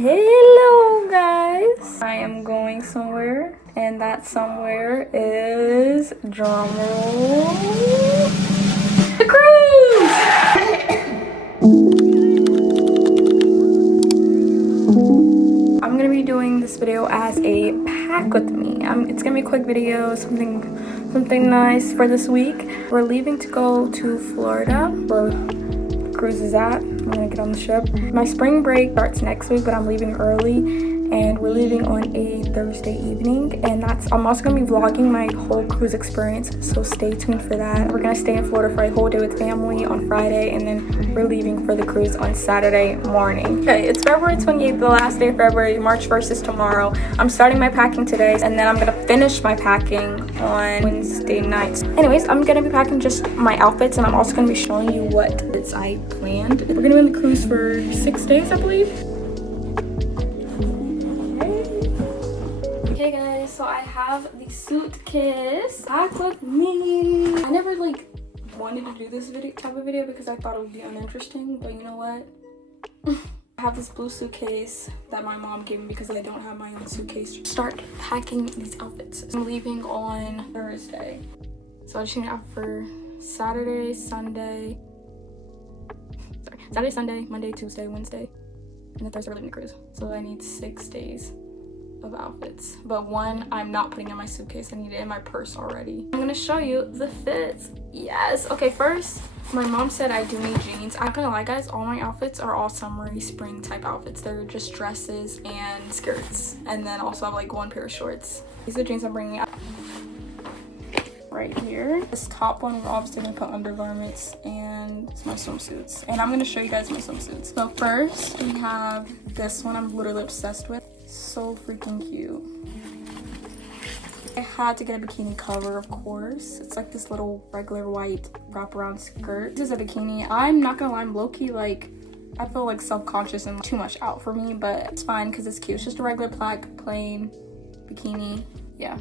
Hello guys, I am going somewhere and that somewhere is, drumroll, the cruise. I'm gonna be doing this video as a pack with me. It's gonna be a quick video, something nice for this week. We're leaving to go to Florida where the cruise is at. I'm gonna get on the ship. My spring break starts next week, but I'm leaving early and we're leaving on a Thursday evening, and I'm also gonna be vlogging my whole cruise experience, so stay tuned for that. We're gonna stay in Florida for a whole day with family on Friday, and then we're leaving for the cruise on Saturday morning. Okay, it's February 28th, the last day of February. March 1st is tomorrow. I'm starting my packing today, and then I'm gonna finish my packing on Wednesday night. Anyways, I'm gonna be packing just my outfits, and I'm also gonna be showing you what I planned. We're gonna be on the cruise for 6 days, I believe. Okay guys, so I have the suitcase back with me. I never wanted to do this type of video because I thought it would be uninteresting, but you know what? I have this blue suitcase that my mom gave me because I don't have my own suitcase. Start packing these outfits. I'm leaving on Thursday, so I just need out for Saturday, Sunday, Monday, Tuesday, Wednesday, and then Thursday we're leaving the cruise. So I need 6 days of outfits, but one I'm not putting in my suitcase. I need it in my purse already. I'm gonna show you the fits. Yes. Okay, first, my mom said I do need jeans. I'm not gonna lie guys, all my outfits are all summery spring type outfits. They're just dresses and skirts, and then also I have one pair of shorts. These are the jeans I'm bringing out right here. This top one, we're obviously gonna put undergarments, and it's my swimsuits, and I'm gonna show you guys my swimsuits. So first we have this one. I'm literally obsessed with. So freaking cute. I had to get a bikini cover, of course. It's like this little regular white wraparound skirt. This is a bikini. I'm not gonna lie, I'm low-key I feel self-conscious and too much out for me, but it's fine because it's cute. It's just a regular black plain bikini. Yeah,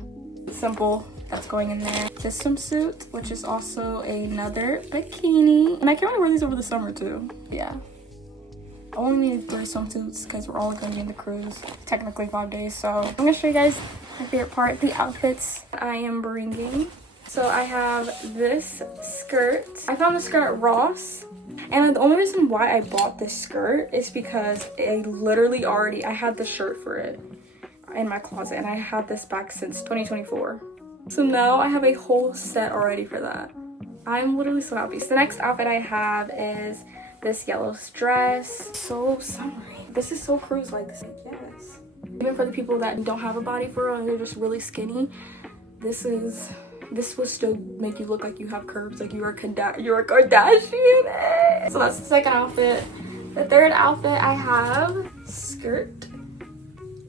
simple. That's going in there. This swimsuit, which is also another bikini, and I can't really wear these over the summer too. Yeah, I only need 3 swimsuits because we're all going to be in the cruise, technically 5 days. So I'm going to show you guys my favorite part, the outfits I am bringing. So I have this skirt. I found this skirt at Ross, and the only reason why I bought this skirt is because I had the shirt for it in my closet, and I had this back since 2024. So now I have a whole set already for that. I'm literally so happy. So the next outfit I have is this yellow dress. So summery. This is so cruise-like. Yes. Even for the people that don't have a body for real and they're just really skinny, this will still make you look like you have curves, like you're a Kardashian. So that's the second outfit. The third outfit I have, skirt.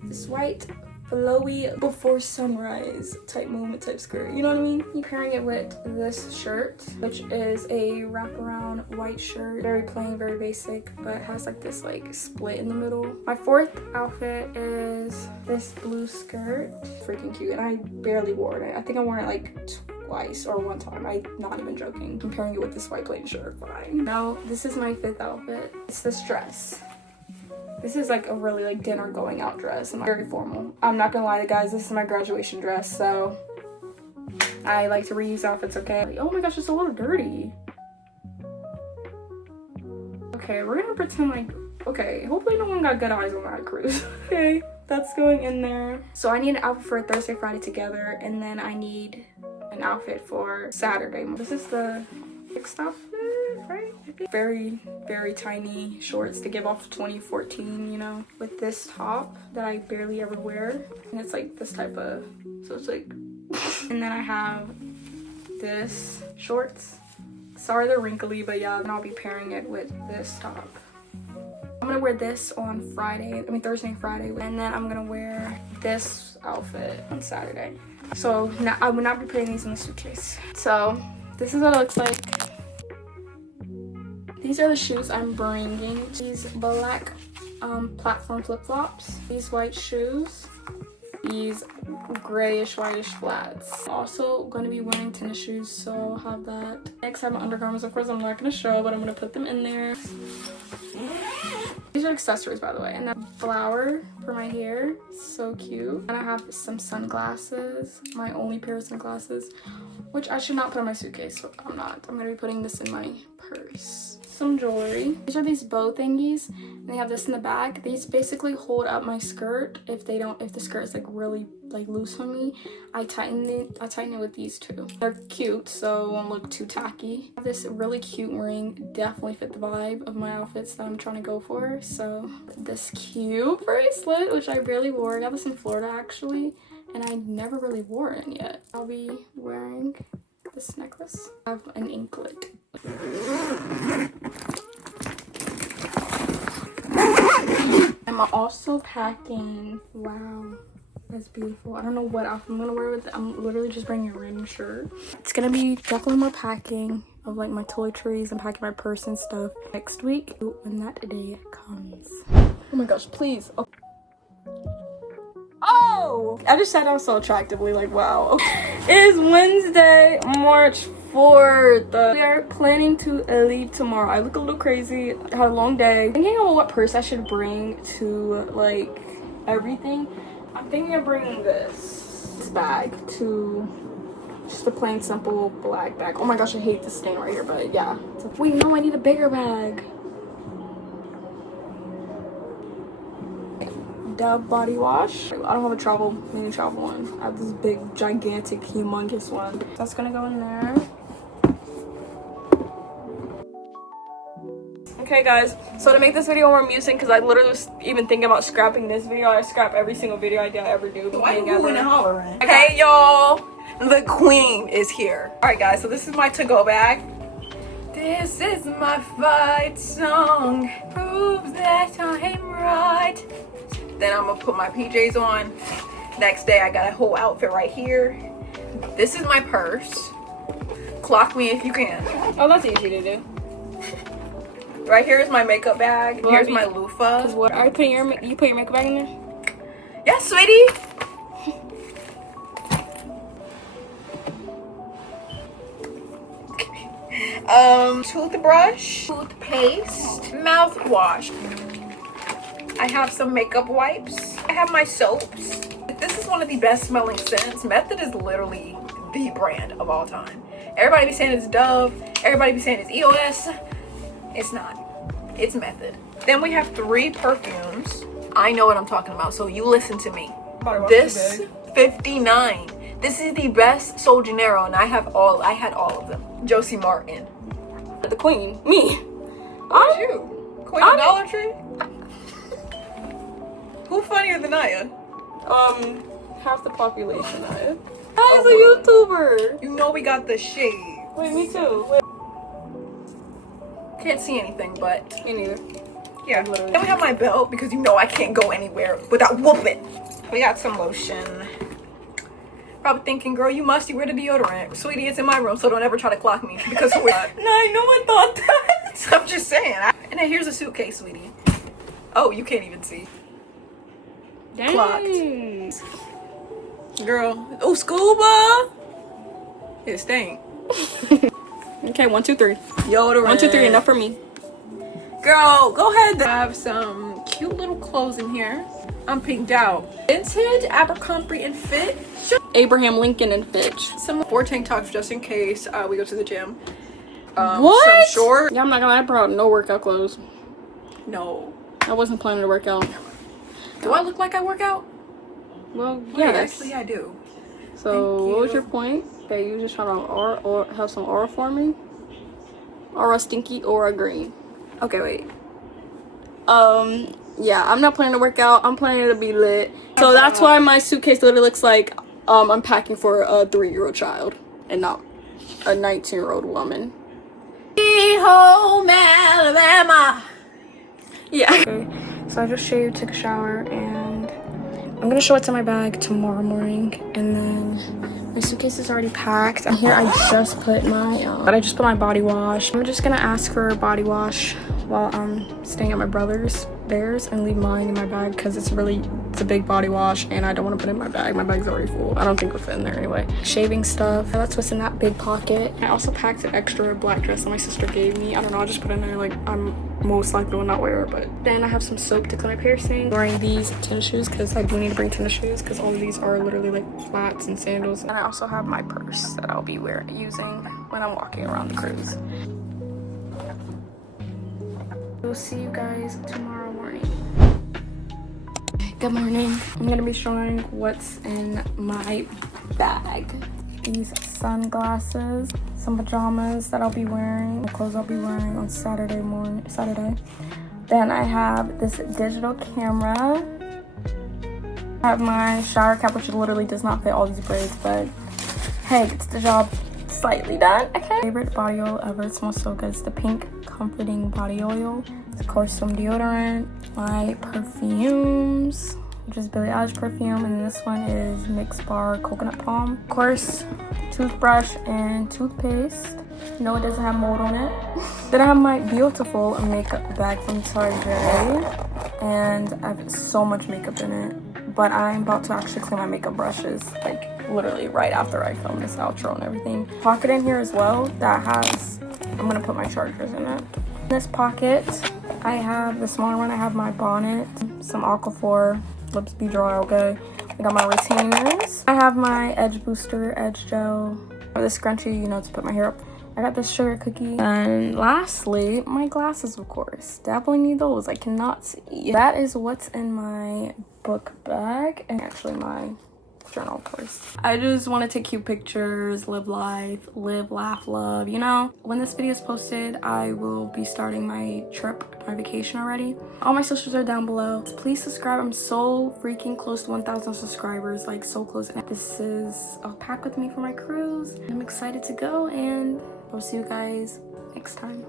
This white flowy before sunrise type moment type skirt, you know what I mean? You're pairing it with this shirt, which is a wraparound white shirt, very plain, very basic, but has this split in the middle. My fourth outfit is this blue skirt. Freaking cute, and I barely wore it. I think I wore it twice or one time. I'm not even joking. I'm pairing it with this white plain shirt. Fine. Now this is my fifth outfit. It's this dress. This is a really dinner going out dress, and very formal. I'm not gonna lie to you guys, this is my graduation dress, so I like to reuse outfits, okay? Oh my gosh, it's a little dirty. Okay, we're gonna pretend okay, hopefully no one got good eyes on that cruise. Okay, that's going in there. So I need an outfit for Thursday, Friday together, and then I need an outfit for Saturday. This is the sixth outfit, right? Very, very tiny shorts to give off 2014, you know, with this top that I barely ever wear, and it's this type of, so it's and then I have this shorts. Sorry they're wrinkly, but yeah, and I'll be pairing it with this top. I'm gonna wear this on Thursday and Friday, and then I'm gonna wear this outfit on Saturday. So I will not be putting these in the suitcase. So this is what it looks like. These are the shoes I'm bringing. These black platform flip-flops. These white shoes. These grayish whitish flats. Also going to be wearing tennis shoes, so I'll have that. Next I have my undergarments. Of course I'm not going to show, but I'm going to put them in there. These are accessories, by the way. And then flower for my hair, so cute. And I have some sunglasses, my only pair of sunglasses, which I should not put in my suitcase, so I'm not. I'm gonna be putting this in my purse. Some jewelry. These are these bow thingies, and they have this in the back. These basically hold up my skirt if the skirt is like really like loose on me. I tighten it with these two. They're cute, so it won't look too tacky. I have this really cute ring, definitely fit the vibe of my outfits that I'm trying to go for. So this cute bracelet, which I barely wore. I got this in Florida actually, and I never really wore it yet. I'll be wearing this necklace. I have an anklet. I'm also packing. Wow, that's beautiful. I don't know what outfit I'm gonna wear with it. I'm literally just bringing a random shirt. It's gonna be definitely more packing of like my toiletries and packing my purse and stuff next week when that day comes. Oh my gosh, please. Oh, I just sat down so attractively, like wow. It is Wednesday, March 4th. We are planning to leave tomorrow. I look a little crazy. I had a long day. Thinking about what purse I should bring to like everything. I'm thinking of bringing this bag to just a plain simple black bag. Oh my gosh, I hate this stain right here, but yeah. Wait, no, I need a bigger bag. Dove body wash. I don't have a mini travel one. I have this big, gigantic, humongous one. That's gonna go in there. Okay guys, so to make this video more amusing, because I literally was even thinking about scrapping this video. I scrap every single video idea I ever do. Why are you hooing and hollering? Hey y'all, the queen is here. All right guys, so this is my to-go bag. This is my fight song, proves that I'm right. Then I'm gonna put my PJs on. Next day I got a whole outfit right here. This is my purse. Clock me if you can. Oh, that's easy to do. Right here is my makeup bag. Well, here's my loofah. What are you putting you put your makeup bag in there? Yes, sweetie. Toothbrush, toothpaste, mouthwash. I have some makeup wipes. I have my soaps. This is one of the best smelling scents. Method is literally the brand of all time. Everybody be saying it's Dove. Everybody be saying it's EOS. It's not. It's Method. Then we have 3 perfumes. I know what I'm talking about, so you listen to me. This $59. This is the best Sol Janeiro, and I had all of them. Josie Martin. The queen. Me. Who's you? Queen of Dollar Tree? Who funnier than Naya? Half the population. Naya's a YouTuber. You know we got the shade. Wait, me too. Wait. Can't see anything, but Me neither. yeah. Then we have my belt because you know I can't go anywhere without whooping. We got some lotion. Probably thinking, girl, you musty. Where the deodorant? Sweetie, it's in my room, so don't ever try to clock me because we're not. No, no one thought that. So I'm just saying. And then here's a suitcase, sweetie. Oh, you can't even see. Dang. Clocked. Girl. Oh, scuba. It stink. Okay, 1, 2, 3. Deodorant. 1, 2, 3. Enough for me. Girl, go ahead. I have some cute little clothes in here. I'm pinked out. Vintage, Abercrombie and Fitch. Abraham Lincoln and Fitch. Some 4 tank tops just in case we go to the gym. What? Some short. Yeah, I'm not gonna lie, I brought no workout clothes. No. I wasn't planning to work out. Do I look like I work out? Well, Yeah, yes. actually I do. So, what was your point? Okay, you just trying to or have some aura for me? Aura stinky, aura green. Okay, wait. Yeah, I'm not planning to work out. I'm planning to be lit. So that's why my suitcase literally looks like I'm packing for a 3-year-old child and not a 19-year-old woman. Home Alabama. Yeah. Okay, so I just shaved, took a shower, and I'm gonna show what's in my bag tomorrow morning. And then my suitcase is already packed. And here I just put my body wash. I'm just gonna ask for a body wash while I'm staying at my brother's and leave mine in my bag because it's a big body wash and I don't want to put it in my bag. My bag's already full. I don't think it'll fit in there anyway. Shaving stuff, that's what's in that big pocket. I also packed an extra black dress that my sister gave me. I don't know, I just put it in there like I'm most likely will not wear, but then I have some soap to clean my piercing. Wearing these tennis shoes because I do need to bring tennis shoes because all of these are literally like flats and sandals. And I also have my purse that I'll be using when I'm walking around the cruise. We'll see you guys tomorrow morning. Good morning. I'm gonna be showing what's in my bag. These sunglasses, some pajamas that I'll be wearing, the clothes I'll be wearing on Saturday. Then I have this digital camera. I have my shower cap, which literally does not fit all these braids, but hey, gets the job slightly done. Okay. Favorite body oil ever. It smells so good. It's the pink comforting body oil. Of course, some deodorant. My perfumes, which is Billie Eilish perfume, and this one is Mix Bar Coconut Palm. Of course, toothbrush and toothpaste. No, it doesn't have mold on it. Then I have my beautiful makeup bag from Target, and I have so much makeup in it. But I'm about to actually clean my makeup brushes, like literally right after I film this outro and everything. Pocket in here as well that has, I'm gonna put my chargers in it. In this pocket, I have the smaller one. I have my bonnet, some Aquaphor, lips be dry, okay. I got my retainers. I have my edge booster, edge gel, or the scrunchie, you know, to put my hair up. I got this sugar cookie. And lastly, my glasses, of course. Definitely need those. I cannot see. That is what's in my book bag, and actually my journal, of course. I just want to take cute pictures, live life, live, laugh, love, you know. When this video is posted, I will be starting my trip, my vacation already. All my socials are down below. Please subscribe. I'm so freaking close to 1,000 subscribers, like so close. And this is a pack with me for my cruise. I'm excited to go, and I'll see you guys next time.